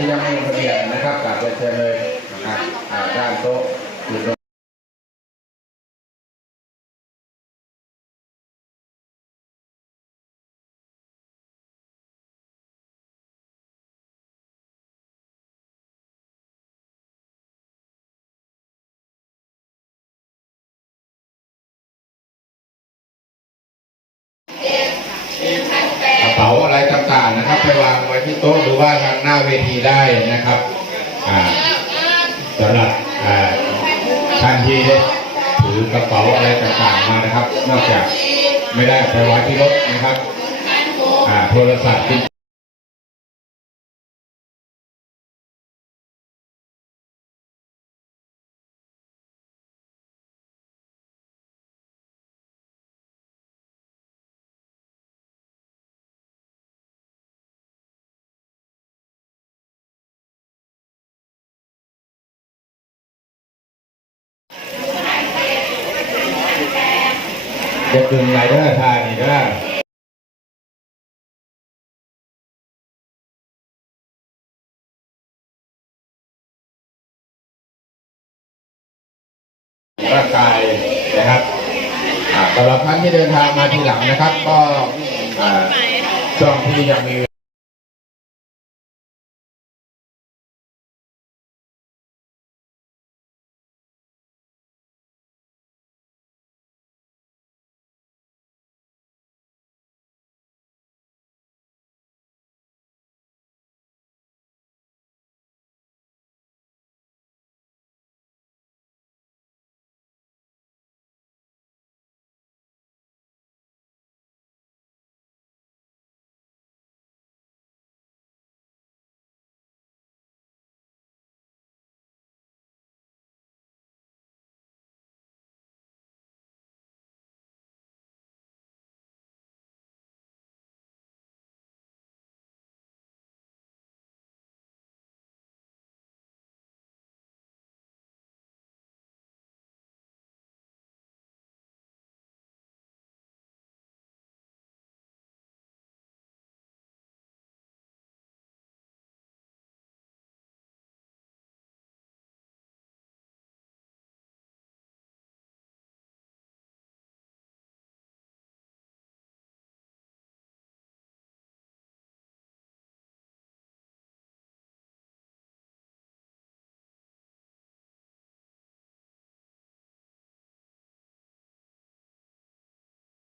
ที่ยังไม่ลงทะเบียนนะครับกราบเรียนเชิญเลยนะครับอ่าด้านโต๊ะ ป๋าอะไรต่างๆนะครับ ไปวางไว้ที่โต๊ะหรือว่าทางหน้าเวทีได้นะครับอ่าสำหรับอ่าท่านที่ได้ถือกระเป๋าอะไรต่างๆมานะครับ นอกจากไม่ได้เอาไปไว้ที่รถนะครับอ่าโทรศัพท์ จะดึงไรเดอร์ทางนี่เด้อร่างกายนะครับอ่าสำหรับท่านที่เดินทางมาทีหลังนะครับ ก็อ่าช่วงที่ยังมี